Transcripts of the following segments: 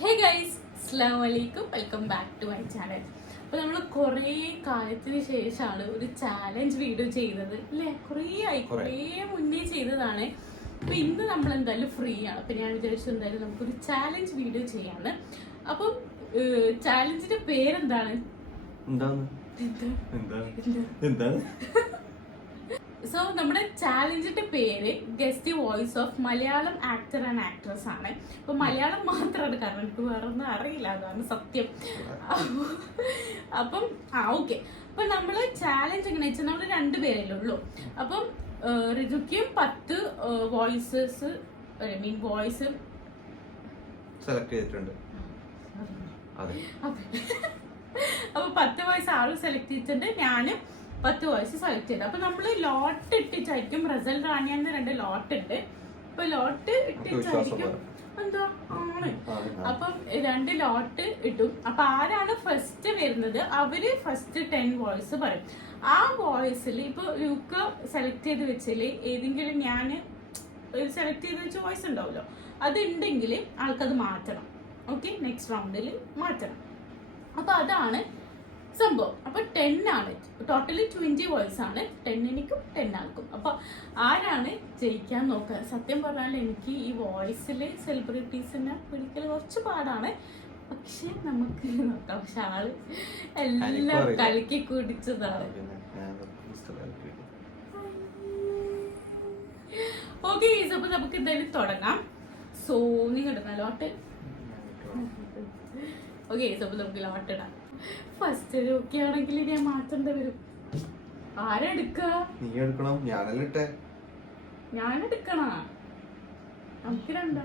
ഹേ guys, അസ്സലാമു അലൈക്കും, welcome back to my channel. അപ്പോൾ നമ്മൾ കുറേ കാലത്തിന് ശേഷമാണ് ഒരു ചാലഞ്ച് വീഡിയോ ചെയ്തത് അല്ലേ? കുറേ മുന്നേ ചെയ്തതാണ്. അപ്പോൾ ഇന്ന് നമ്മൾ എന്തായാലും ഫ്രീ ആണ്. അപ്പോൾ ഞാൻ വിചാരിച്ചു എന്തായാലും നമുക്കൊരു ചാലഞ്ച് വീഡിയോ ചെയ്യാന്ന്. അപ്പം ചാലഞ്ചിന്റെ പേരെന്താണ്? സോ നമ്മുടെ ചാലഞ്ചിന്റെ പേര് guess the voice of Malayalam actor and actress ആണ്. അപ്പൊ മലയാളം മാത്രമാണ്, കാരണം എനിക്ക് വേറെ ഒന്നും അറിയില്ല, അതാണ് സത്യം. അപ്പം ഓക്കെ. അപ്പൊ നമ്മള് ചാലഞ്ച് എങ്ങനെ വെച്ചാൽ നമ്മള് 2 പേരല്ലേ ഉള്ളൂ. അപ്പം ഋതുക്കും 10 വോയിസസ് വോയിസ് സെലക്ട് ചെയ്തിട്ടുണ്ട്. അപ്പൊ 10 വോയിസ് ആള് സെലക്ട് ചെയ്തിട്ടുണ്ട്, ഞാനും 10 വോയിസ് സെലക്ട് ചെയ്ത്. അപ്പൊ നമ്മള് ലോട്ട് ഇട്ടിട്ടായിരിക്കും. റസൽ റാണിയാന്ന് 2 ലോട്ട് ഉണ്ട്. അപ്പൊ ലോട്ട് ഇട്ടിട്ടായിരിക്കും എന്തോ ആണ്. അപ്പം 2 ലോട്ട് ഇട്ടും. അപ്പൊ ആരാണ് ഫസ്റ്റ് വരുന്നത് അവര് ഫസ്റ്റ് 10 വോയിസ് പറയും. ആ വോയിസിൽ ഇപ്പൊ യുക്ക സെലക്ട് ചെയ്ത് വെച്ചാല് ഏതെങ്കിലും ഞാൻ സെലക്ട് ചെയ്ത് വെച്ച വോയിസ് ഉണ്ടാവുമല്ലോ, അത് ഉണ്ടെങ്കിൽ ആൾക്കത് മാറ്റണം. ഓക്കെ, നെക്സ്റ്റ് റൗണ്ടിൽ മാറ്റണം. അപ്പൊ അതാണ് സംഭവം. അപ്പൊ 10 ആണ് ടോട്ടലി, 20 വോയിസ് ആണ്. 10 എനിക്കും 10 ആൾക്കും. അപ്പൊ ആരാണ് ജയിക്കാൻ നോക്കുക? സത്യം പറഞ്ഞാൽ എനിക്ക് ഈ വോയിസില് സെലിബ്രിറ്റീസിനെ പിടിക്കൽ കുറച്ച് പാടാണ്, പക്ഷെ നമുക്ക് നോക്കാം. പക്ഷെ ആള് എല്ലാം കലക്കി കുടിച്ചതാണ്. ഓക്കെ, അപ്പൊ നമുക്ക് എന്തായാലും തുടങ്ങാം. സോ നിങ്ങൾ ലോട്ട്. ഓക്കെ, അപ്പൊ നമുക്ക് ലോട്ട് ഇടാം. ഫസ്റ്റ് ഒക്കെ ആണെങ്കിൽ ഞാൻ മാറ്റേണ്ടി വരും. ആരെടുക്ക? നീ എടുക്കണം. ഞാനല്ലേ ഞാനെടുക്കണ? നമുക്ക് രണ്ടാ.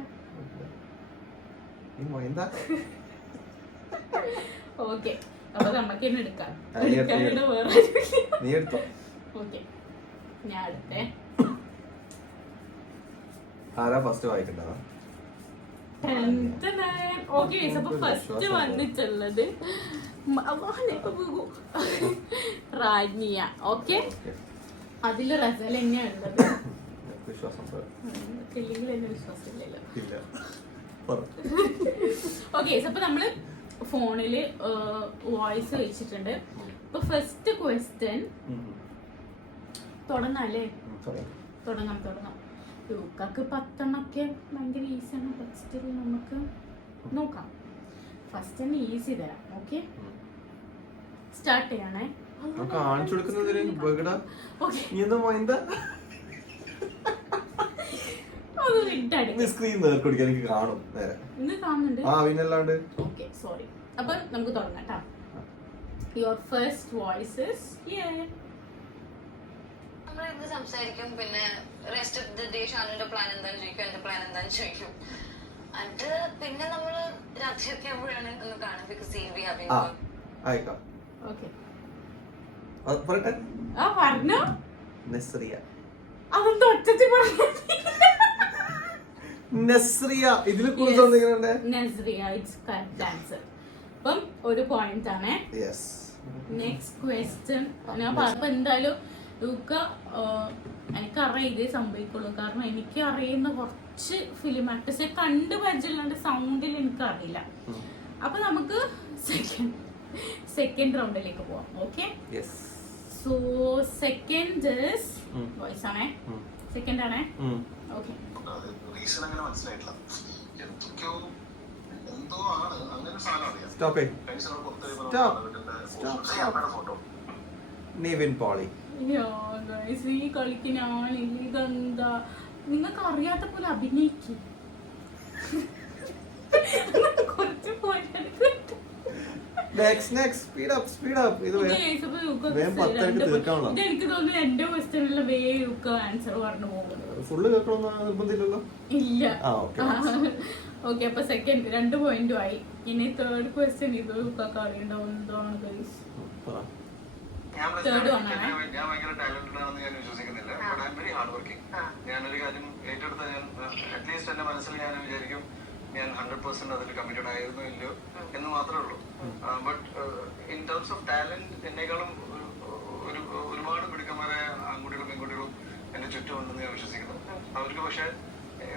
ഓക്കെ, അപ്പൊ നമുക്ക് തന്നെ എടുക്കാം. നീ എടുത്തോ. ഓക്കെ, ഞാൻ എടുത്തേ. ആരാ ഫസ്റ്റ് വായിക്കണ്ടതാ? ഓക്കെ, അപ്പൊ ഫസ്റ്റ് വന്നിട്ടുള്ളത് റാനിയ. ഓക്കെ, അതില് റസൽ തന്നെയാ ഉള്ളത്. വിശ്വാസമില്ലല്ലോ. ഓക്കെ, അപ്പൊ നമ്മള് ഫോണില് വോയിസ് വെച്ചിട്ടുണ്ട്. ഇപ്പൊ ഫസ്റ്റ് ക്വസ്റ്റ്യൻ തുടങ്ങാല്ലേ? തുടങ്ങാം. യൂക്കാക്ക് 10 ഭയങ്കര ഈസിയാണ്. ഫസ്റ്റ് നമുക്ക് നോക്കാം. ഫസ്റ്റ് തന്നെ ഈസി തരാം. ഓക്കെ, സ്റ്റാർട്ട് ചെയ്യണേ. സോറി. അപ്പൊ നമുക്ക് തുടങ്ങാം. യുവർ ഫസ്റ്റ് വോയിസ് നമ്മളിന്ന് സംസാരിക്കും. പിന്നെ റെസ്റ്റ് ഓഫ് ദ ഡേ ഷാനുവിന്റെ പ്ലാൻ എന്താന്ന് ചോദിക്കും, എന്റെ പ്ലാൻ എന്താന്ന് ചോദിക്കും. അത് പിന്നെ നമ്മള് രാത്രിയൊക്കെ ആകുമ്പോഴാണ് ഒന്ന് കാണും. ബിക്കോസ് ഹി ബി ഹാവിങ് അപ്പം ഒരു പോയിന്റ് ആണ്. നെക്സ്റ്റ് ക്വസ്റ്റ്യൻ ഞാൻ പറഞ്ഞപ്പോ എന്തായാലും എനിക്കറിയാം ഇതേ സംഭവിക്കുള്ളൂ, കാരണം എനിക്ക് അറിയുന്ന കുറച്ച് ഫിലിം ആക്ടേഴ്സിനെ കണ്ടു പരിചയമില്ലാണ്ട് സൗണ്ടിൽ എനിക്കറിയില്ല. അപ്പൊ നമുക്ക് സെക്കൻഡ് റൗണ്ടിലേക്ക് പോവാം. ഓക്കെ, സോ സെക്കൻഡ് വോയിസ് ആണേ. സെക്കൻഡ് ആണേ. ഓക്കെ, നിവിൻ പോളി. ഈ കളിക്കുന്ന ആളില്ല. ഇതെന്താ നിങ്ങൾക്ക് അറിയാത്ത പോലെ അഭിനയിക്കും. കുറച്ച് എനിക്ക് തോന്നുന്നു എന്റെ ക്വസ്റ്റ്യനിലെ വേഗം ആൻസർ പറഞ്ഞു പോകുന്നത് ഇല്ല. ഓക്കെ, അപ്പൊ സെക്കൻഡ് 2 പോയിന്റും ആയി. ഇനി തേർഡ് ക്വസ്റ്റ്യൻ ഇത് അറിയണ്ടാവും. എന്താണ് ഞാൻ ഭയങ്കര ടാലന്റഡ് ആണെന്ന് ഞാൻ വിശ്വസിക്കുന്നില്ല. But I am very hard working. ഞാനൊരു കാര്യം ഏറ്റെടുത്ത ഞാൻ അറ്റ്ലീസ്റ്റ് എന്റെ മനസ്സിൽ ഞാൻ വിചാരിക്കും ഞാൻ 100% അതിൽ കമ്മിറ്റഡ് ആയിരുന്നു ഇല്ലയോ എന്ന് മാത്രമേ ഉള്ളൂ. But in terms of talent എന്നെക്കാളും ഒരുപാട് മിടുക്കന്മാരായ ആൺകുട്ടികളും പെൺകുട്ടികളും എന്റെ ചുറ്റുമുണ്ടെന്ന് ഞാൻ വിശ്വസിക്കുന്നു. അവർക്ക് പക്ഷെ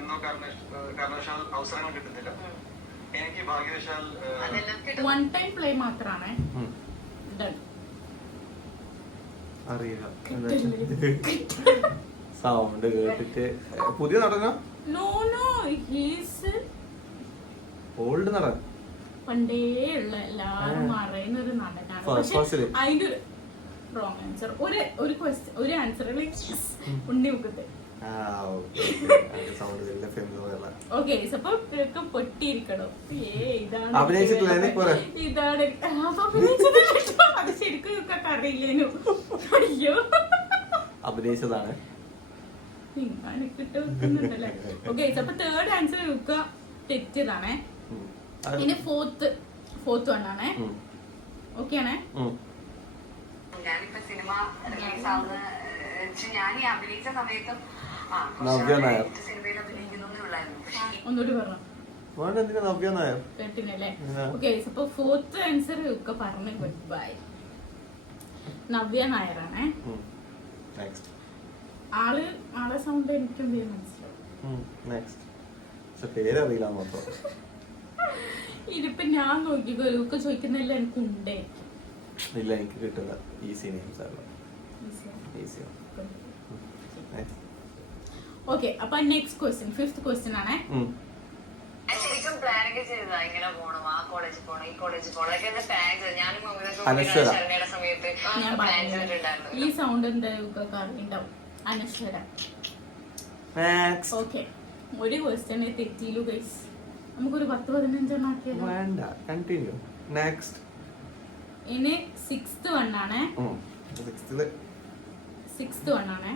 എന്നോ കാരണവശാൽ അവസരങ്ങൾ കിട്ടുന്നില്ല. എനിക്ക് ഭാഗ്യവശാൽ അതെല്ലാം കിട്ടും. വൺ ടൈം പ്ലേ മാത്രാണ്. Done. അറിയില്ല സൗണ്ട് കേട്ടിട്ട്. പുതിയ നടനോ? No, no, he's ഓൾഡ് നടൻ. പണ്ടേ ഉള്ള എല്ലാരും അറിയുന്ന ഒരു നടനാണ്. First പക്ഷെ ല്. അതിന്റെ റോങ് ആൻസർ. ഒരു ക്വസ്റ്റ്യൻ, ഒരു ആൻസർ ഉണ്ണി മുക്കത്തെ. സൗണ്ട് വലിയ ഫെമിലിയർ അല്ല. ഓക്കെ, അപ്പൊ ഇതൊക്കെ പൊട്ടിയിരിക്കണോ? ഇതാണ് അഭിനയിച്ചിട്ടില്ല പോരെ? ഇതാണ് അഭിനയിച്ചതല്ല കേട്ടോ. അത് ശരിക്കും ഇതൊക്കെ അറിയില്ലേനു. അയ്യോ, അഭിനയിച്ചതാണ്. നിങ്ങള് കിട്ടുന്നുണ്ടല്ലേ. ഓക്കെ, അപ്പൊ തേർഡ് ആൻസർ വെക്കുക തെറ്റതാണേ. ഇനി ഫോർത്ത് വൺ ആണേ. ഓക്കെ ആണേ. ഞാനിപ്പോ സിനിമ റിലീസ് ആവുന്ന ഞാൻ ഈ അഭിനയിച്ച സമയത്തും നവ്യ നായർ സിനിമയിൽ അഭിനയിക്കുന്നേ ഉള്ളായിരുന്നു. ഒന്നുകൂടി പറഞ്ഞു എന്തിനാ നവ്യ നായർ കേട്ടിനല്ലേ. ഓക്കെ, അപ്പൊ ഫോർത്ത് ആൻസർ ഒക്കെ പറഞ്ഞു ഗുഡ് ബൈ. നവ്യ നായരാണേ. ആളെ സൗണ്ട് എനിക്കും മനസ്സിലാവും. പേരറിയില്ല മാത്രം. ഇതിപ്പോ ഞാൻ നോക്കിക്കോ, ഒക്കെ ചോദിക്കുന്നില്ല എനിക്ക് ഉണ്ടേ. ഇല്ല, എനിക്ക് കിട്ടില്ല. ഈസി നെയിംസ് അല്ല. ഓക്കെ, അപ്പൊ നെക്സ്റ്റ് ക്വസ്റ്റ്യൻ, ഫിഫ്ത് ക്വസ്റ്റ്യൻ ആണേ. ഞാൻ ശരിക്കും പ്ലാനൊക്കെ ചെയ്തതാ, ഇങ്ങനെ പോണം, ആ കോളേജിൽ പോണം, ഈ കോളേജിൽ പോണം. അതൊക്കെ എന്റെ പ്ലാൻ ചെയ്ത് ഞാനും ശരണയുടെ സമയത്ത് ഞാൻ പ്ലാൻ പറഞ്ഞു ചെയ്തിട്ടുണ്ടായിരുന്നു. ഈ സൗണ്ട് എന്തായാലും അറിയുണ്ടാവും. അനശ്വര. ഓക്കെ, ഒരു ക്വസ്റ്റ്യൻ തെറ്റിയില്ലു ഗൈസ്. നമുക്കൊരു 10-15 ആക്കിയാലോ? വേണ്ട, കണ്ടിന്യൂ. നെക്സ്റ്റ്. ഇനി സിക്സ്ത് വൺ ആണേ. സിക്സ്ത് വൺ ആണേ.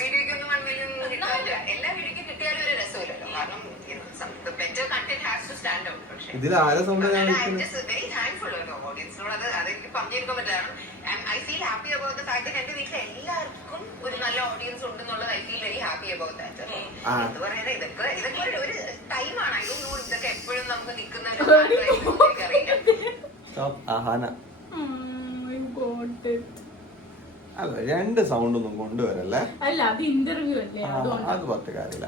വീഡിയോക്കൊന്നും 1 million കിട്ടാനില്ല. എല്ലാ വീഡിയോക്കും കിട്ടിയാലും ഒരു രസമില്ലല്ലോ. കാരണം better content has to stand out. പക്ഷേ ഇതിൽ ആരെ sound I'm just very thankful to the audience. അതെനിക്ക് പറഞ്ഞിരിക്കാൻ പറ്റില്ല. I feel happy about the fact that എന്റെ വീട്ടിൽ എല്ലാവർക്കും ഒരു നല്ല ഓഡിയൻസ് ഉണ്ടെന്നുള്ളത് I feel very happy about that. എന്ത് പറയാനാ, ഇതൊക്കെ ഒരു ടൈമാണ്. I don't know, ഇതൊക്കെ എപ്പോഴും നമുക്ക് നിൽക്കുന്ന ഒരു അറിയില്ല. അല്ല, രണ്ട് സൗണ്ട് ഒന്നും കൊണ്ടുവരല്ലേ. അല്ല, അത് ഇന്റർവ്യൂ അല്ലേ, അത് പത്ത് കാര്യമില്ല.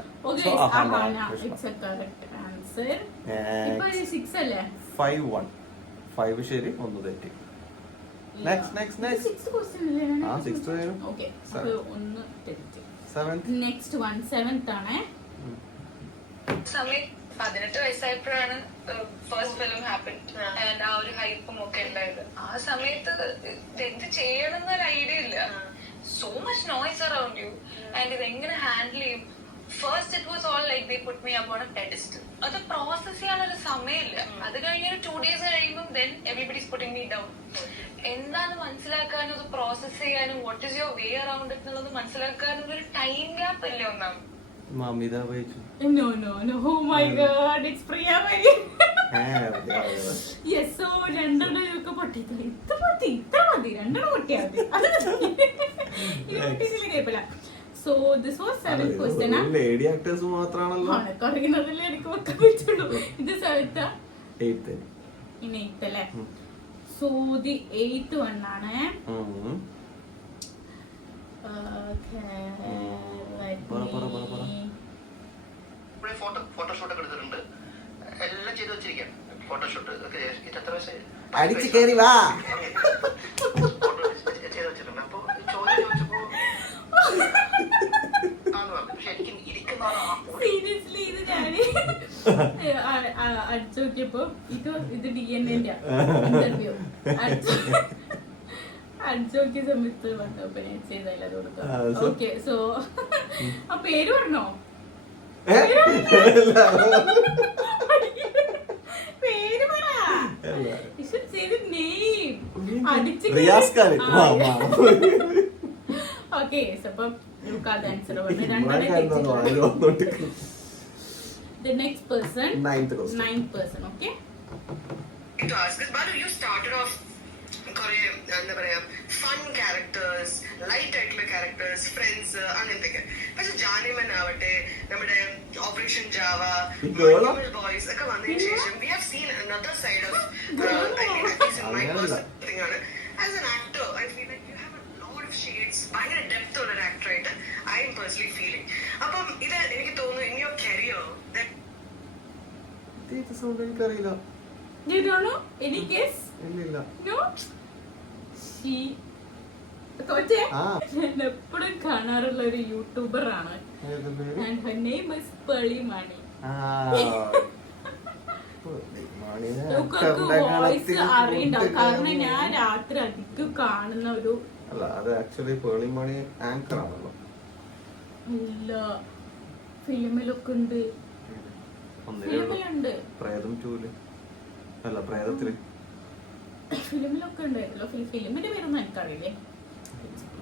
5 ശരി, 1 തെറ്റി. നെക്സ്റ്റ് വൺ സെവൻത് ആണ്. സമയം 18 വയസ്സായപ്പോഴാണ് ഫസ്റ്റ് ഫിലിം ഹാപ്പൻ. ആൻഡ് ആ ഒരു ഹൈപ്പും ഒക്കെ ഉണ്ടായത്. ആ സമയത്ത് എന്ത് ചെയ്യണം എന്നൊരു ഐഡിയ ഇല്ല. So much noise around you. And ഇത് എങ്ങനെ ഹാൻഡിൽ ചെയ്യും. First it was all like they put me up on a pedestal. അത് പ്രോസസ് ചെയ്യാനൊരു സമയമില്ല. അത് കഴിഞ്ഞൊരു 2 days കഴിയുമ്പോൾ then everybody is putting me down. എന്താന്ന് മനസ്സിലാക്കാനും അത് പ്രോസസ് ചെയ്യാനും what is your way around it എന്നുള്ളത് മനസ്സിലാക്കാനും ഒരു ടൈം ഗ്യാപ്പ് ഇല്ല ഒന്നാം. No, oh my god, it's Priya Mary. Yes, so രണ്ടെണ്ണം ഒക്കെ പൊട്ടിയിട്ടില്ല. ഇത്ര മതി, രണ്ടെണ്ണം പൊട്ടിയാൽ മതി. So this was 7th question. Lady actors മാത്രമാണല്ലോ അറിയുന്നതല്ലേ എനിക്ക് വെക്കാൻ പറ്റുള്ളൂ. ഇത് 7th, 8th. ഇനി 8th അല്ലേ. So the 8th one ആണ്. ഫോട്ടോഷൂട്ട് ഒക്കെ എടുത്തിട്ടുണ്ട്. എല്ലാം ചെയ്ത് വെച്ചിരിക്കാം. ഫോട്ടോഷൂട്ട് ഒക്കെ എത്ര വയസ്സായി അടിച്ചു കയറി വാ ഫോട്ടോ ചെയ്ത് വെച്ചിട്ടുണ്ട്. അപ്പൊ ചോദ്യം ചോദിച്ചപ്പോ പക്ഷെ എനിക്ക് ഇരിക്കുന്ന സീരിയസ്ലി ഇത് ഞാന് അടിച്ചു നോക്കിയപ്പോ ഇത് DNA ഇന്റർവ്യൂ അടിച്ചു നോക്കിയ സമയത്ത് വന്നപ്പോ ഞാൻ ചെയ്തല്ല അത് കൊടുക്കാം. ഓക്കെ, സോ ആ പേര് പറഞ്ഞോ? പേര് പറ. ഓക്കെ, അപ്പൊ ആൻസർ പറഞ്ഞു. The next person, 9th person. Okay, to ask is, Balu, you started off എന്താ പറയാ ഫൺ ക്യാരക്ടേഴ്സ്, ലൈറ്റ് ആയിട്ടുള്ള ക്യാരക്ടേഴ്സ്, ഫ്രണ്ട്സ്, അങ്ങനത്തെയൊക്കെ. പക്ഷെ ജാനിമൻ ആവട്ടെ, നമ്മുടെ ഓപ്പറേഷൻ ജാവ, ബോയ്സ് ഒക്കെ വന്നതിന് ശേഷം we have seen another side of my personal thing ആണ്. As an actor, I feel like you have a lot of shades. ഭയങ്കര ഡെപ്ത് ഉള്ള ഒരു ആക്ടർ ആയിട്ട് I am personally feeling. അപ്പം ഇത് എനിക്ക് തോന്നുന്നു in your career that sound എനിക്കറിയില്ല. You don't know? Any guess? ഇല്ലില്ല. No? She... കൊച്ചേ, ആ. ഞാൻ എപ്പോഴും കാണാറുള്ള ഒരു യൂട്യൂബർ ആണ്. ഏത് പേര്? And her name is Pearly Mani. ആ. മണിനെ ഇവക്കൊക്കെ actor-ന്റെ voice ഗണത്തിൽ അറിയണ്ടാവും. കാരണം കൂട്ടുകാരി. ഞാൻ രാത്രി അധികം കാണുന്ന ഒരു അല്ല, അത് ആക്ച്വലി പേളി മണി ആങ്കർ ആണല്ലോ. ഇല്ല ഫിലിമിലൊക്കെ ഉണ്ട്. ഫിലിമിലുണ്ട്, പ്രേതം 2 അല്ല പ്രേതത്തില്. ഫിലിമിലൊക്കെ ഉണ്ടായിരുന്നല്ലോ. ഫിലിമിന്റെ പേരൊന്നും എനിക്കറിയില്ലേ.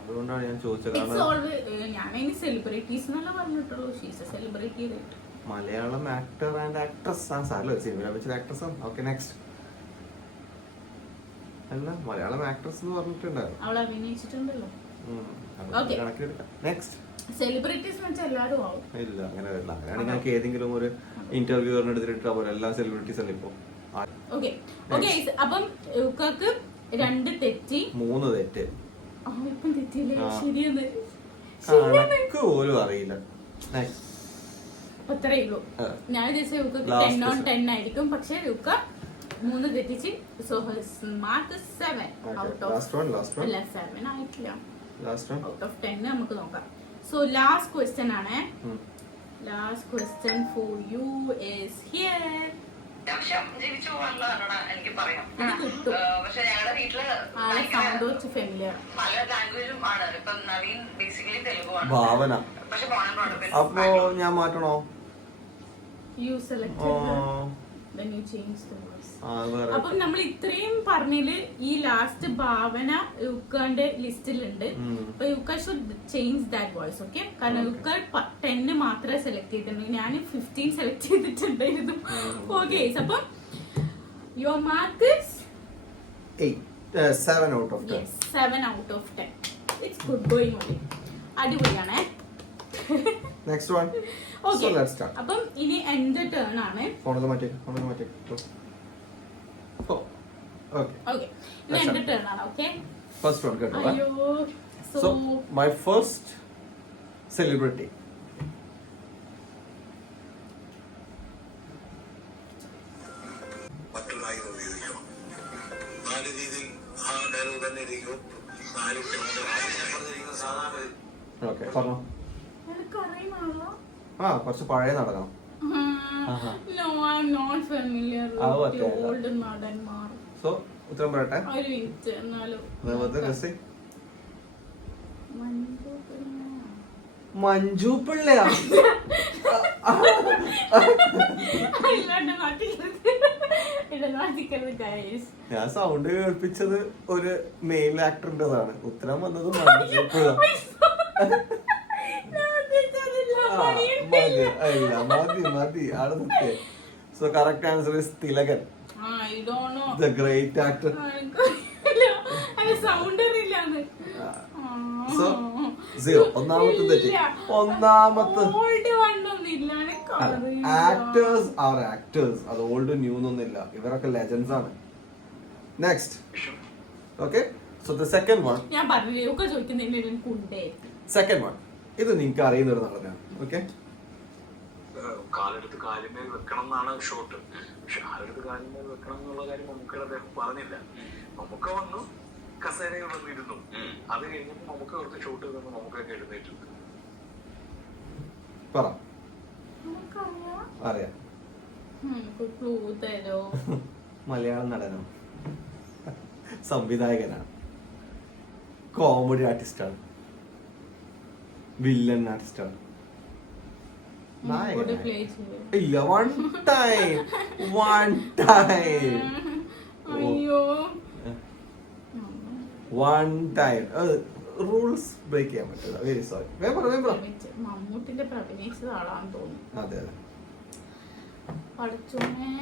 അതുകൊണ്ടാണ് ഞാൻ ചോദിച്ചത്. It's കാരണം always ഞാൻ അതിന് സെലിബ്രിറ്റീസ് എന്നല്ല പറഞ്ഞിട്ടുള്ളൂ. She's A celebrity rate. Malayalam actor and actress ആ സാരല്ലോ, സിനിമയിലെ വെച്ചൊരു ആക്ട്രസ് ആണ്. Okay next. അല്ല, മലയാളം ആക്ട്രസ് എന്ന് പറഞ്ഞിട്ടുണ്ടായിരുന്നു. അവൾ അഭിനയിച്ചിട്ടുണ്ടല്ലോ. Okay. കണക്കിലെടുക്കാം. നെക്സ്റ്റ്. സെലിബ്രിറ്റീസ് എന്ന് വെച്ചാൽ എല്ലാവരും ആവും. ഇല്ല, അങ്ങനെ വരില്ല. അങ്ങനെയാണെങ്കിൽ ഞങ്ങൾക്ക് ഏതെങ്കിലും ഒരു ഇന്റർവ്യൂറിന് എടുത്തിട്ടാ പോലെ എല്ലാ സെലിബ്രിറ്റീസ് അല്ലേ ഇപ്പൊ. Okay okay. അപ്പം ഇവർക്ക് 2 തെറ്റി 3 തെറ്റ്. ഇപ്പം തെറ്റിയില്ലേ? ആ. ശരിയെന്ന് കണക്ക് പോലും അറിയില്ല. നെക്സ്റ്റ്. അപ്പൊ ഇത്രയേ ഉള്ളൂ. ഞാൻ വിചാരിച്ച ഇവക്ക് 10 on 10 ആയിരിക്കും. പക്ഷെ ഇവക്ക് 3 തെറ്റിച്ച്. So mark 7 out of last one. അല്ല 7 ആയിട്ടില്ല. Last one. ഔട്ട് ഓഫ് 10 നമുക്ക് നോക്കാം. സോ ലാസ്റ്റ് ക്വസ്റ്റ്യൻ ആണ്. Last question for you is here. അത്യാവശ്യം ജീവിച്ചു പോകാനുള്ളതാണ് എനിക്ക് പറയാം. കിട്ടും. പക്ഷെ ഞങ്ങളുടെ വീട്ടില് ആളെ സൗണ്ട് വെച്ച് ഫെമിലിയർ. പല ലാംഗ്വേജും ആണ്. ഇപ്പം നവീൻ ബേസിക്കലി തെലുഗുവാണ്. ഭാവന. പക്ഷെ പോകാൻ അപ്പോ ഞാൻ മാറ്റണോ? You select then you change the voice. വേറെ. അപ്പം നമ്മൾ ഇത്രയും പറഞ്ഞതില് ഈ ലാസ്റ്റ് ഭാവന യുക്കാന്റെ ലിസ്റ്റിലുണ്ട്. അപ്പൊ യുക്ക should change that voice. Okay, കാരണം യുക്ക 10 മാത്രമേ സെലക്ട് ചെയ്തിട്ടുണ്ട്. ഞാൻ 15 സെലക്ട് ചെയ്തിട്ടുണ്ടായിരുന്നു. ഓക്കെ, അപ്പം your mark is 7 out of 10. 7 out of 10. It's good going only. അടിപൊളിയാണേ. Next one. Okay. So let's start. അപ്പം ഇനി എന്റെ ടേൺ ആണ്. ഫോണിൽ മാറ്റി. ഓ ഓക്കെ. ഓക്കെ, ഇനി എന്റെ ടേൺ ആണ്. ഓക്കെ, ഫസ്റ്റ് വൺ കേട്ടോ. അയ്യോ. So my first celebrity. മറ്റുള്ളതായി ഉപയോഗിക്കണം. 4 രീതിയിൽ ആ ഡയലോഗ് തന്നെ ഇരിക്കും. 4 പറഞ്ഞിരിക്കുന്ന സാധാരണ. ഓക്കെ, പറഞ്ഞോ. എനിക്കറിയുന്നതാണോ? ആ, കുറച്ച് പഴയ നടക്കണം. No, I'm not familiar അത് with the പറ്റില്ല. old നടന്മാർ. സോ ഉത്തരം പറയട്ടെ. ഒരു മിനിറ്റ് എന്നാലും. അതേപോലത്തെ രസി മഞ്ജു പിള്ള. മഞ്ജു പിള്ളയാ? ഇല്ലാണ്ട് നാട്ടിക്കരുത് guys. ഞാൻ സൗണ്ട് കേൾപ്പിച്ചത് ഒരു മെയിൽ ആക്ടറിൻ്റെതാണ്. ഉത്തരം വന്നത് മഞ്ജു പിള്ള. മതി ആള് നിർത്തിയ. So correct answer is Thilakan, I don't know. The great actor. Sound അറിയില്ലാന്ന്. സോ 0. ഒന്നാമത്തെ തെറ്റി. ഒന്നാമത്തെ ഓൾഡ് വണ്ണൊന്നും ഇല്ലാണ്. Actors are actors. അത് ഓൾഡ് ന്യൂ എന്നൊന്നുമില്ല. ഇവരൊക്കെ ലെജൻഡ്സ് ആണ്. Next. Okay, so the second one. ഞാൻ പറഞ്ഞില്ലേ ഒക്കെ ചോദിക്കുന്നതിന് കുണ്ടേ. Second one. ഇത് നിങ്ങൾക്ക് അറിയുന്ന ഒരു നടനാണ്. ഓക്കെ, കാലെടുത്ത് കാലിന്മേൽ വെക്കണം എന്നാണ് ഷോട്ട്. പക്ഷെ കാലെടുത്ത് കാലിന്മേൽ വെക്കണം എന്നുള്ള കാര്യം മമ്മൂക്കയുടെ അദ്ദേഹം പറഞ്ഞില്ല. മമ്മൂക്ക വന്നു കസേരയിൽ വന്നിരുന്നു. അത് കഴിഞ്ഞപ്പോൾ മമ്മൂക്ക കുറച്ച് ഷോട്ട് തന്നു. മമ്മൂക്കൊക്കെ എഴുന്നേറ്റു. പറ. നമുക്കറിയാം. അറിയാം. ക്ലൂ തരോ? മലയാള നടനാണ്, സംവിധായകനാണ്, കോമഡി ആർട്ടിസ്റ്റാണ്, വില്ലൻ ആർട്ടിസ്റ്റാണ്. ഇല്ല, വൺ ടൈം. അയ്യോ, വൺ ടൈം. റൂൾസ് ബ്രേക്ക് ചെയ്യാൻ പറ്റില്ല. Very sorry. മമ്മൂട്ടിന്റെ അഭിനയിച്ചത് ആളാന്ന് തോന്നുന്നു. അതെ അതെ. പഠിച്ചോനെ,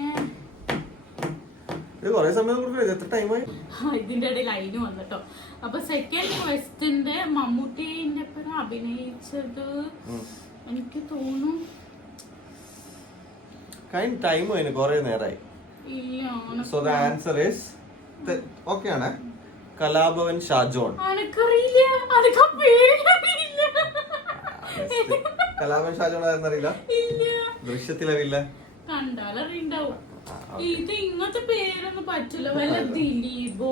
ഇത് കൊറേ സമയം കൊടുക്കില്ല. എത്ര ടൈമായി? ഇതിന്റെ ഇടയിൽ ലൈന് വന്നിട്ടോ. അപ്പൊ സെക്കൻഡ് ക്വസ്റ്റിന്റെ മമ്മൂട്ടിന്റെ പേര് അഭിനയിച്ചത് എനിക്ക് തോന്നുന്നു. ടൈം അതിന് കൊറേ നേരമായി. So the answer is okay ആണ്. കലാഭവൻ ഷാജോൺ. എനിക്കറിയില്ല, അതൊക്കെ പേരറിയില്ല. കലാഭവൻ ഷാജോൺ ആരെന്നറിയില്ല? ഇല്ല, ദൃശ്യത്തിലെ വില്ല കണ്ടാലറിയുണ്ടാവും. ഇത് ഇങ്ങനത്തെ പേരൊന്നും പറ്റില്ല, വല്ല ദിലീപോ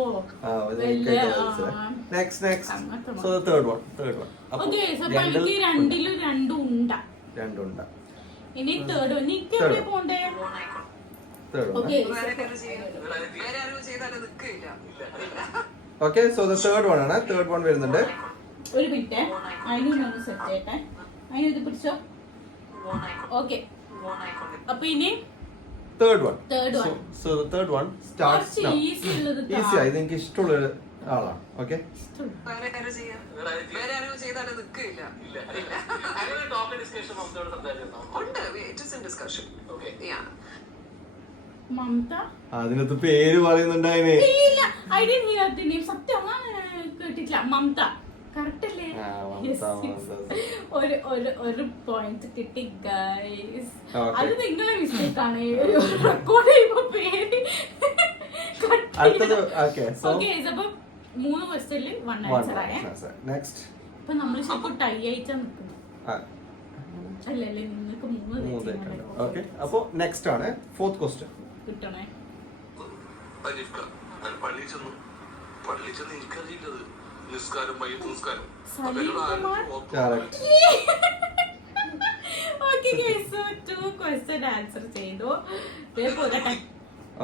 next so the third one okay. അപ്പൊ എനിക്ക് രണ്ടിലും രണ്ടുണ്ട. ഇനി തേർഡ് വൺ എനിക്ക് എവിടെ പോണ്ടേ? Okay okay so the third one ആണ്. തേർഡ് വൺ വരുന്നുണ്ട്. ഒരു മിനിറ്റ്, അതിനൊന്ന് സെറ്റ് ചെയ്യട്ടെ. അതിന് ഇത് പിടിച്ചോ. ഓക്കെ, അപ്പൊ ഇനി third one. Third one so the third one starts now. Easy ഉള്ളത് ഈസി ആയി, എനിക്ക് ഇഷ്ടമുള്ള ആളാണ്. ഓക്കെ മമത. അതിനകത്ത് പേര് പറയുന്നുണ്ടായിന്. ഇല്ല, I didn't here the name. സത്യം കേട്ടിട്ടില്ല. മമത കറക്റ്റ് അല്ലേ? ഒരു പോയിന്റ് കിട്ടി ഗൈസ്. അത് നിങ്ങളെ മിസ്റ്റേക്ക് ആണ്. റെക്കോർഡ് ചെയ്യുമ്പോ പേര് അടുത്തത്. ഓക്കെ സോ ഓക്കെ, അപ്പൊ 3 ക്വസ്റ്റ്യനിൽ 1 ആൻസർ ആയേ. നെക്സ്റ്റ്. ഇപ്പൊ നമ്മൾ ശരിക്കും ടൈ ആയിട്ടാ നിൽക്കുന്നത്. അല്ലല്ലേ, നിങ്ങൾക്ക് 3 ഓക്കെ. അപ്പൊ നെക്സ്റ്റ് ആണ് ഫോർത്ത് ക്വസ്റ്റ്യൻ. കിട്ടണേ. പള്ളി ചെന്ന് എനിക്കറിയില്ലത് നിസ്കാരം മയ്യത്ത് നിസ്കാരം. Okay guys, so 2 question answer ചെയ്തു.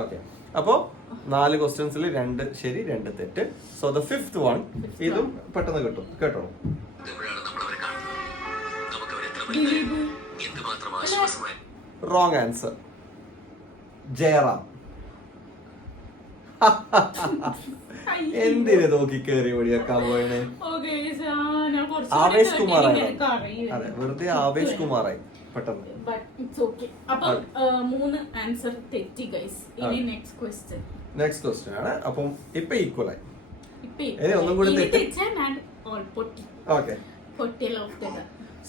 ഓക്കെ, അപ്പോ 4 ക്വസ്റ്റ്യൻസിൽ 2 ശരി 2 തെറ്റ്. സോ ദ ഫിഫ്ത് വൺ, ഇതും പെട്ടെന്ന് കിട്ടും. കേട്ടോ? Wrong answer. ജയറാം. എന്തിനു നോക്കി കേറി ഓടിയാക്കാൻ പോയണേ? ആവേശ് കുമാറായി. അതെ, വെറുതെ ആവേശ് കുമാറായി പെട്ടെന്ന്. നെക്സ്റ്റ് ക്വസ്റ്റ്യൻ ആണ്. അപ്പം ഇപ്പൊ ഈക്വൽ ആയി. ഇനി ഒന്നും കൂടി തെറ്റ്. Okay,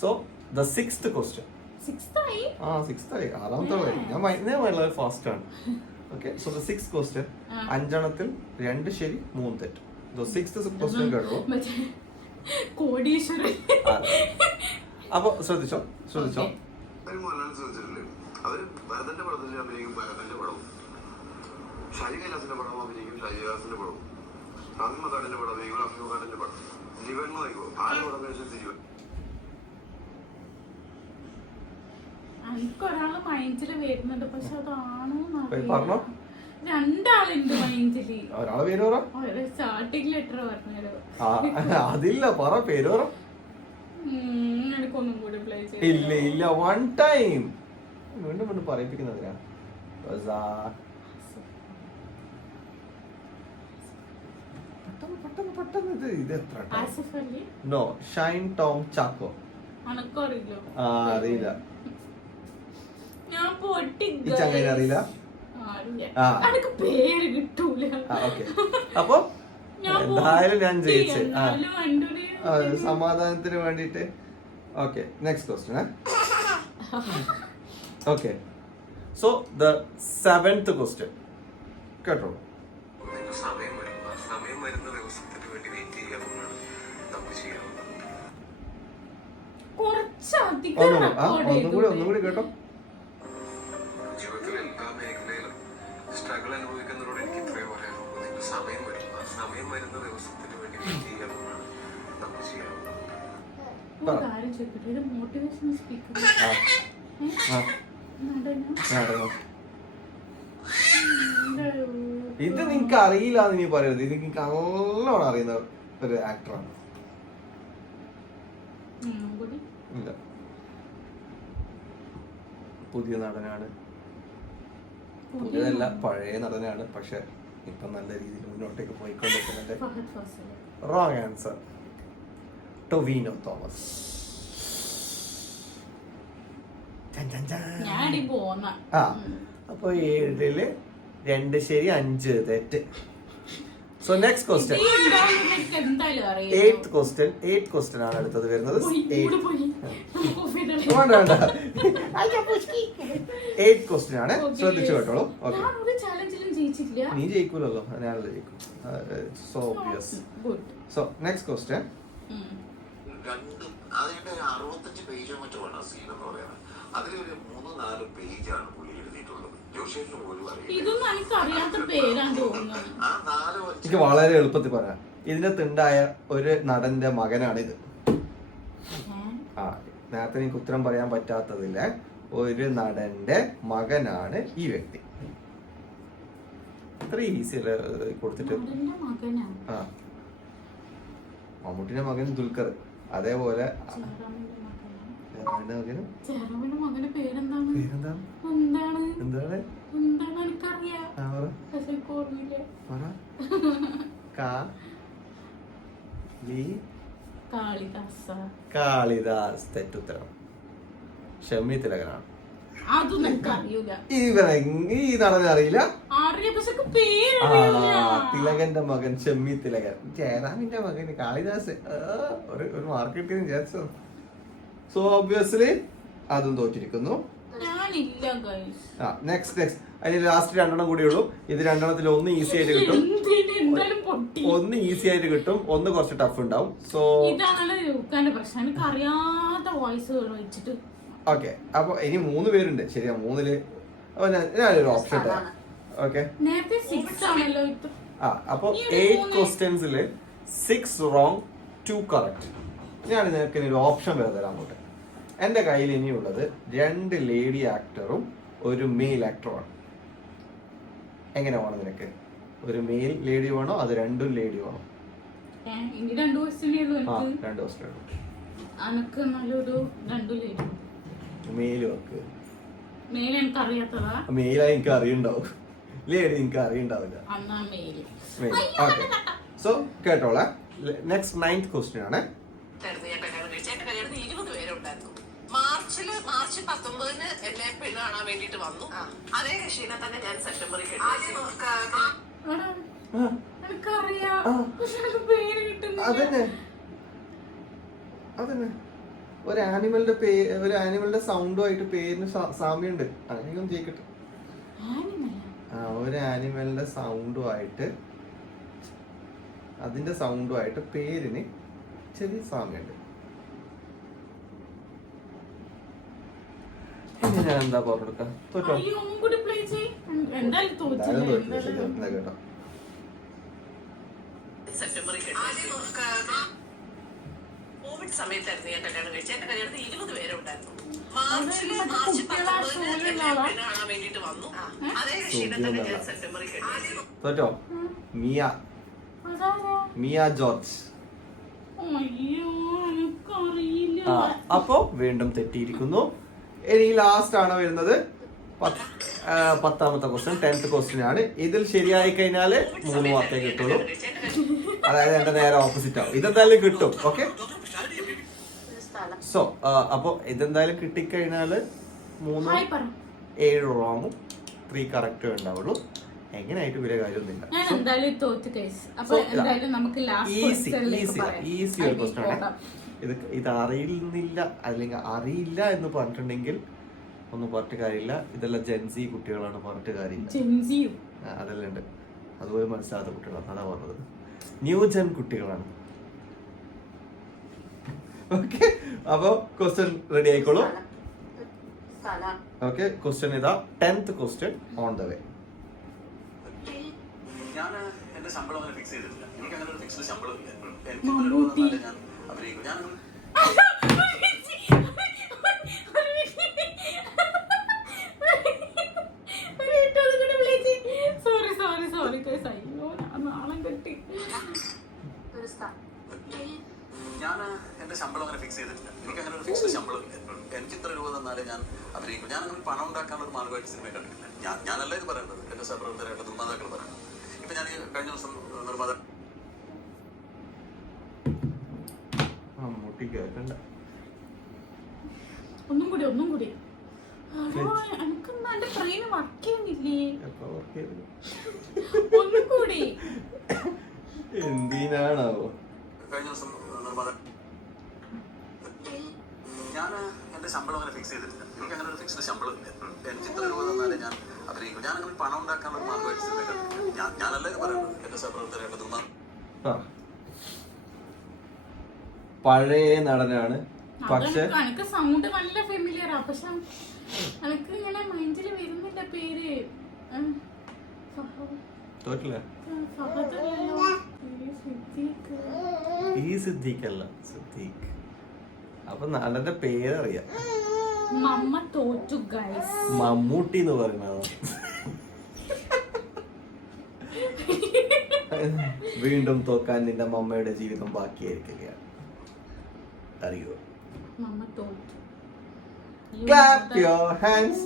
so the sixth question. Sixth ആയി. ആറാമത്തെ ഞാൻ ഫാസ്റ്റ് ആണ്. Okay, so the sixth question. 5 എണ്ണത്തിൽ 2 ശരി 3 തെറ്റ്. ദ സിക്സ്ത് ക്വസ്റ്റ്യൻ കേട്ടോ. അപ്പൊ ശ്രദ്ധിച്ചോ. മലയാളം ശ്രദ്ധിച്ചിട്ടില്ലേ? അവര് ഭരതന്റെ പടത്തിൽ അഭിനയിക്കും ഭരതന്റെ പടവും, ഷാജി കൈലാസിന്റെ പടം അഭിനയിക്കും ഷാജി കൈലാസിന്റെ പടവും, റാഫി മക്കാടിന്റെ പടം അഭിനയിക്കും റാഫി മക്കാടിന്റെ പടം. ജീവൻ നോക്കോ, ആര് പടം കഴിച്ചാൽ ജീവൻ. എനിക്കൊരാള് മൈൻഡില് വരുന്നുണ്ട്, പക്ഷെ അതാണോ പറഞ്ഞോ. 2 ആളുണ്ട് മൈൻഡില്. ഒരാളെ പേര് പറ. സ്റ്റാർട്ടിംഗ് ലെറ്റർ പറഞ്ഞല്ലോ. അതില്ല, പറ പേര് പറ. എനിക്കൊന്നും കൂടി പ്ലേ ഇല്ല 1 ടൈം വീണ്ടും പറയിപ്പിക്കുന്നതിനാ. പെട്ടെന്ന് ഇത് എത്ര? ആസിഫ് അലി. നോ, ഷൈൻ ടോം ചാക്കോ. അനക്കറിയില്ലോ. അറിയില്ല. ഞാൻ പൊട്ടി. ഈ ചങ്ങനെ അറിയില്ല. അനക്ക് പേര് കിട്ടൂല. ഓക്കെ, അപ്പൊ എന്തായാലും ഞാൻ ജയിച്ചു. സമാധാനത്തിന് വേണ്ടിട്ട്. Okay, next question. Okay, so the 7th question കേട്ടോ. സമയം വരുന്ന ദിവസത്തിന് വേണ്ടി വെയിറ്റ് ചെയ്യാവുന്നതാണ് നമുക്ക് ചെയ്യാവുന്നത്. ഒന്നുകൂടി കേട്ടോ. ജീവിതത്തിൽ എല്ലാ മേഖലയിലും സ്ട്രഗിൾ അനുഭവിക്കുന്നവരോട് എനിക്ക് ഇത്രയും പറയാനുള്ളൂ. നിങ്ങൾക്ക് സമയം വരും. ആ സമയം വരുന്ന ദിവസത്തിന് വേണ്ടി വെയിറ്റ് ചെയ്യാവുന്നതാണ് നമുക്ക് ചെയ്യാവുന്നത്. ഇത് നിനക്ക് അറിയില്ല എന്ന് നീ പറയരുത്. ഇത് നിനക്ക് നല്ലോണം അറിയുന്ന ഒരു ആക്ടറാണ്. ഇല്ല, പുതിയ നടനാണ്. പുതിയതല്ല, പഴയ നടനാണ്. പക്ഷെ ഇപ്പൊ നല്ല രീതിയിൽ മുന്നോട്ടേക്ക് പോയിക്കൊണ്ടിരിക്കുന്നുണ്ട്. Wrong answer. ടൊവിനോ തോമസ്. അപ്പൊ 7ല് 2 ശരി 5 തെറ്റ്. So next question. 8th question ആണ് അടുത്തത് വരുന്നത്. 8th ക്വസ്റ്റ്യൻ ആണ്. ശ്രദ്ധിച്ചു കേട്ടോളൂ. ഓക്കെ, നീ ജയിക്കൂലല്ലോ, ഞാനല്ല ജയിക്കും. So obvious. So next question. അതിന്റെ 65 പേജോ മറ്റോ ആണ് സീൻ എന്ന് പറയുന്നത്. അതിലൊരു 3-4 പേജാണ് പുള്ളി എഴുതിയിട്ടുള്ളത്. ജോഷേട്ടന് പോലും അറിയില്ല. ഇതൊന്നും എനിക്ക് അറിയാത്ത പേരാന്ന് തോന്നുന്നത്. ആ 4 വർഷം എനിക്ക് വളരെ എളുപ്പത്തിൽ പറയാം. ഇതിനകത്തുണ്ടായ ഒരു നടന്റെ മകനാണിത്. ആ നേരത്തെ എനിക്ക് ഉത്തരം പറയാൻ പറ്റാത്തതില്ല. ഒരു നടന്റെ മകനാണ് ഈ വ്യക്തി. ഇത്ര ഈസി അല്ലേ കൊടുത്തിട്ട്? നടന്റെ മകനാ? ആ മമ്മൂട്ടിന്റെ മകൻ ദുൽഖർ, അതേപോലെ മകനും ചേരാമന്റെ മകന്റെ പേരെന്താണ്? പേരെന്താണ്? എന്താണ് എന്താണ് എന്താണ് എനിക്കറിയാം, ആ പറ പക്ഷെ എനിക്ക് ഓർമ്മയില്ല. പറ. കാളിദാസ. കാളിദാസ്. തെറ്റുത്തരം. ഷമ്മി തിലകനാണ്. അതൊന്നും എനിക്ക് അറിയൂല. ഈ നടനെ അറിയില്ല? അറിയാം, പക്ഷെ എനിക്ക് പേരറിയില്ല. തിലകന്റെ മകൻ ഷമ്മി തിലകൻ. ജയറാമിന്റെ മകൻ കാളിദാസ്. ഒരു മാർക്ക് കിട്ടിയെന്ന് വിചാരിച്ചത്. സോ ഒബ്വിയസ്ലി അതും തോറ്റിരിക്കുന്നു. ഞാനില്ല ഗൈസ്. നെക്സ്റ്റ് അതിന് ലാസ്റ്റ് 2 കൂടി ഉള്ളൂ. ഇത് 2 ഒന്ന് ഈസി ആയിട്ട് കിട്ടും, എന്തായാലും പൊട്ടി. ഒന്ന് ഈസി ആയിട്ട് കിട്ടും, ഒന്ന് കുറച്ച് ടഫ് ഉണ്ടാവും. സോ ഇതാണ് രൂപക്കാന്റെ പ്രശ്നം, എനിക്ക് അറിയാത്ത വോയിസുകൾ വെച്ചിട്ട്. ഓക്കെ, അപ്പൊ ഇനി 3 പേരുണ്ട്. ശരിയാ, 3-ല് അപ്പൊ ഞാനൊരു ഓപ്ഷൻ തരാം. ഓക്കെ, നേരത്തെ 6 ആണല്ലോ ഇത്. അപ്പൊ 8 ക്വസ്റ്റ്യൻസിൽ 6 റോങ് 2 കറക്റ്റ്. ഞാൻ നിനക്ക് ഒരു ഓപ്ഷൻ വരെ തരാൻ പോട്ടെ. എന്റെ കയ്യിൽ ഇനിയുള്ളത് 2 ലേഡി ആക്ടറും ഒരു മെയിൽ ആക്ടറുമാണ്. എങ്ങനെ വേണം നിനക്ക്? ഒരു മെയിൽ ലേഡി വേണോ, അത് 2 ലേഡി വേണോ? ഇനി 2 ക്വസ്റ്റ്യൻ ഉള്ളൂ ആ എനിക്ക്. 2 ക്വസ്റ്റ്യൻ. അനക്ക് നല്ലൊരു 2 ലേഡി. മെയിൽ വെക്ക്. മെയിൽ എനിക്ക് അറിയാത്തതാ. മെയിലായി എനിക്ക് അറിയുണ്ടാവും, ലേഡി എനിക്ക് അറിയുണ്ടാവില്ല. അന്നാ മെയില്. ഓക്കെ, സോ കേട്ടോളെ. നെക്സ്റ്റ് 9th ക്വസ്റ്റ്യൻ ആണ്. ഞാൻ കല്യാണം കഴിച്ചു. എന്റെ കല്യാണത്തിന് 20 പേരുണ്ടായിരുന്നു. മാർച്ച് 19 എന്നെ പെണ്ണ് കാണാൻ വേണ്ടിട്ട് വന്നു. അതേ കക്ഷീനെ തന്നെ ഞാൻ സെപ്റ്റംബറിൽ എനിക്കറിയാം, ആ. പക്ഷെ എനിക്ക് പേര് കിട്ടുന്നില്ല. അതന്നെ ഒരു ആനിമലിന്റെ സൗണ്ടുമായിട്ട് പേരിന് സാമ്യമുണ്ട്. അങ്ങനെയൊന്നും ചെയ്യിക്കട്ടെ. ഒരു ആനിമലിന്റെ സൗണ്ടുമായിട്ട്, അതിന്റെ സൗണ്ടുമായിട്ട് പേരിന് ചെറിയ സാമ്യമുണ്ട്. ഞാൻ എന്താ പറഞ്ഞെടുക്കാം? തോറ്റോ? അയ്യോ, ഒന്നും കൂടി play ചെയ്യ്. എന്തായാലും തോറ്റില്ല. കേട്ടോ. സെപ്റ്റംബറിൽ കോവിഡ് സമയത്തായിരുന്നു ഞാൻ കല്യാണം കഴിച്ചത്. എന്റെ കല്യാണത്തിന് 20 പേരുണ്ടായിരുന്നു. മാർച്ച് 19 എന്നെ പെണ്ണ് കാണാൻ വേണ്ടിട്ട് വന്നു. അതേ കക്ഷീനെ തന്നെ ഞാൻ സെപ്റ്റംബറിൽ തോറ്റോ? മിയ ജോർജ്. അയ്യോ, എനിക്കറിയില്ല. അപ്പോ വീണ്ടും തെറ്റിയിരിക്കുന്നു. ഇനി ലാസ്റ്റ് ആണ് വരുന്നത് 10ാമത്തെ ക്വസ്റ്റ്യൻ, 10th ക്വസ്റ്റ്യൻ ആണ്. ഇതിൽ ശരിയായി കഴിഞ്ഞാല് 3 മാർക്കേ കിട്ടുള്ളൂ. അതായത് എന്റെ നേരെ ഓപ്പോസിറ്റ് ആവും. ഇതെന്തായാലും കിട്ടും. ഓക്കെ, സോ അപ്പൊ ഇതെന്തായാലും കിട്ടിക്കഴിഞ്ഞാല് 3 ഹായ് പറ. 7 റോങ്ങും 3 കറക്റ്റും ഉണ്ടാവുള്ളൂ. എങ്ങനെയായിട്ട് വലിയ കാര്യമൊന്നുമില്ല. ഞാൻ എന്തായാലും തോറ്റ് കേസ്. അപ്പൊ എന്തായാലും നമുക്ക് ഈസി ഒരു ക്വസ്റ്റ്യൻ ആണ് ഇത്. അറിയുന്നില്ല അല്ലെങ്കിൽ അറിയില്ല എന്ന് പറഞ്ഞിട്ടുണ്ടെങ്കിൽ ഒന്നും പറഞ്ഞിട്ട് കാര്യമില്ല. ഇതെല്ലാം ജെൻസി കുട്ടികളാണ്, പറഞ്ഞിട്ട് കാര്യമില്ല. അതെല്ലാം ഉണ്ട്, അതുപോലെ മനസ്സിലാത്ത കുട്ടികളാണ്. അതാ പറഞ്ഞത്, ന്യൂജൻ കുട്ടികളാണ്. ഓക്കെ, അപ്പൊ ക്വസ്റ്റ്യൻ റെഡി ആയിക്കോളൂ. ഓക്കെ, ക്വസ്റ്റ്യൻ ഇതാ. 10th question on the way. ഞാൻ എന്റെ ശമ്പളം അങ്ങനെ ഫിക്സ് ചെയ്തിട്ടില്ല. എനിക്ക് അങ്ങനെ ഒരു ഫിക്സ്ഡ് ശമ്പളം ഇല്ല. എനിക്ക് ഇത്ര രൂപ തന്നാലേ ഞാൻ അഭിനയിക്കും. ഞാൻ സോറി കേസ്. അയ്യോ, നാളെ കെട്ടി. ഞാൻ എന്റെ ശമ്പളം അങ്ങനെ ഫിക്സ് ചെയ്തിട്ടില്ല. എനിക്ക് അങ്ങനെ ഒരു ഫിക്സ്ഡ് ശമ്പളം ഇല്ല. എനിക്ക് ഇത്ര രൂപ തന്നാലേ ഞാൻ അഭിനയിക്കും. ഞാൻ അങ്ങനെ പണം ഉണ്ടാക്കാനുള്ള ഒരു മാർഗമായിട്ട് സിനിമ കണ്ടിട്ടില്ല. ഞാനല്ല ഇത് പറയുന്നത്, എന്റെ സഹപ്രവർത്തകരായിട്ട് നിർമ്മാതാക്കൾ പറയുന്നത്. ഇപ്പൊ ഞാൻ ഈ കഴിഞ്ഞ ദിവസം നിർമ്മാതാ ഒന്നും കൂടി. എനിക്കൊന്നും എന്റെ ബ്രെയിൻ വർക്ക് ചെയ്യുന്നില്ലേ? ഒന്നും കൂടി. എന്തിനാണാവോ? കഴിഞ്ഞ ദിവസം നിർമ്മാതാ ഞാൻ എന്റെ ശമ്പളം അങ്ങനെ ഫിക്സ് ചെയ്തിട്ടില്ല. എനിക്ക് അങ്ങനെ ഒരു ഫിക്സ്ഡ് ശമ്പളം ഇല്ല. എനിക്ക് ഇത്ര രൂപ തന്നാലേ ഞാൻ അഭിനയിക്കും. ഞാൻ അങ്ങനെ പണം ഉണ്ടാക്കാനുള്ള ഒരു മാർഗമായിട്ട് സിനിമ കണ്ടിട്ടില്ല. ഞാനല്ല ഇത് പറയുന്നത്, എന്റെ സഹപ്രവർത്തകരായിട്ട് നിർമ്മാതാ പഴയ നടനാണ്. പക്ഷെ എനിക്ക് സൗണ്ട് നല്ല ഫെമിലിയറാ, പക്ഷെ എനിക്ക് ഇങ്ങനെ മൈൻഡിൽ വരുന്നില്ല പേര്. തോറ്റില്ല. ഫഹദല്ലല്ലോ. സിദ്ദീഖ്. ഈ സിദ്ദീഖല്ല, സിദ്ദീഖ്. അപ്പൊ നടന്റെ പേരറിയാം. മമ്മ തോറ്റു ഗൈസ്. മമ്മൂട്ടി എന്ന് പറയുന്നത്. വീണ്ടും തോക്കാൻ നിന്റെ മമ്മയുടെ ജീവിതം ബാക്കിയായിരിക്കുകയാണ്. അറിയോ? മമ്മ തോറ്റു. Clap your hands.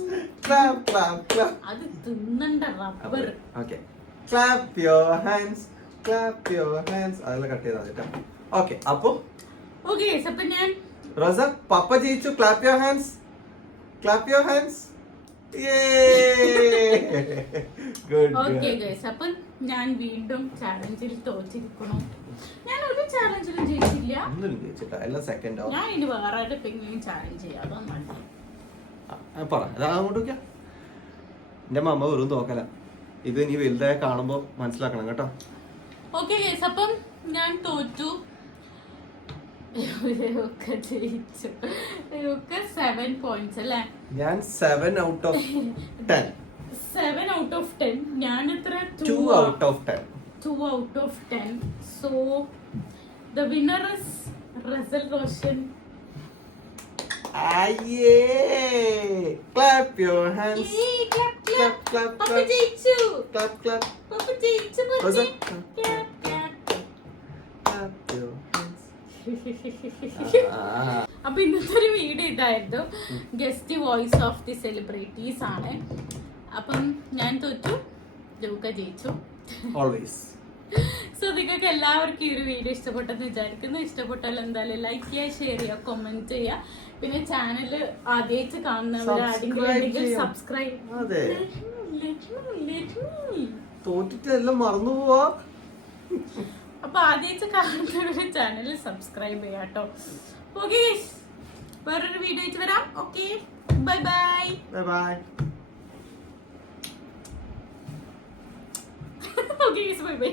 Clap, clap, clap. അത് തിന്നണ്ട rubber. Okay. Clap your hands. Clap your hands. അതെല്ലാം കട്ട് ചെയ്താൽ കേട്ടോ. ഓക്കെ, അപ്പൊ ഓക്കെ അപ്പൊ ഞാൻ റോസ പപ്പ ജയിച്ചു. Clap your hands. Clap your hands. Okay guys അപ്പൊ ഞാൻ വീണ്ടും ചാലഞ്ചിൽ തോറ്റിരിക്കണം. ഞാൻ ഒരു ചാലഞ്ചിലും ജയിച്ചില്ല. ഒന്നും ജയിച്ചിട്ടാ, എല്ലാം സെക്കൻഡ് ആവും. ഞാൻ ഇനി വേറെ ആരുടെങ്കിലും ചാലഞ്ച് ചെയ്യാം. അതൊന്നും പറ, അങ്ങോട്ട് നോക്കിയാ. എന്റെ മമ്മ വെറും തോക്കല. ഇത് ഇനി വലുതായ കാണുമ്പോ മനസ്സിലാക്കണം കേട്ടോ. ഓക്കെ ഗൈസ് അപ്പം ഞാൻ തോറ്റു. ഒക്കെ ജയിച്ചു. ഒക്കെ 7 പോയിന്റ്സ് അല്ലേ? ഞാൻ 7 out of 10. 7 out of 10. ഞാൻ എത്ര? 2 out of 10. 2 out of 10. So the winner is Razel Roshan. Aye! Clap your hands. Yay, clap, clap. Clap, clap, Papa clap. ജയിച്ചു. Clap, clap. Papa ജയിച്ചു. Rosa. Clap, clap. Clap your hands. അപ്പൊ ഇന്നത്തെ ഒരു video ഇതായിരുന്നു. Guest voice of the celebrities ആണ്. അപ്പം ഞാൻ തോറ്റു, ലൂക്ക ജയിച്ചു. Always. സോ നിങ്ങൾക്ക് എല്ലാവർക്കും ഈ ഒരു വീഡിയോ ഇഷ്ടപ്പെട്ടെന്ന് വിചാരിക്കുന്നു. ഇഷ്ടപ്പെട്ടാൽ എന്തായാലും ലൈക്ക് ചെയ്യുക, ഷെയർ ചെയ്യുക, കമന്റ് ചെയ്യുക. പിന്നെ ചാനൽ ആദ്യമായിട്ട് കാണുന്നവരാണെങ്കിൽ സബ്സ്ക്രൈബ്. അതെ, തോറ്റിട്ട് എല്ലാം മറന്നു പോവാ. അപ്പൊ ആദ്യമായിട്ട് കാണുന്നവരുടെ ചാനൽ സബ്സ്ക്രൈബ് ചെയ്യാം കേട്ടോ. ഓക്കെ വേറൊരു വീഡിയോ ആയിട്ട് വരാം. Okay bye bye. Bye bye. Okay bye bye.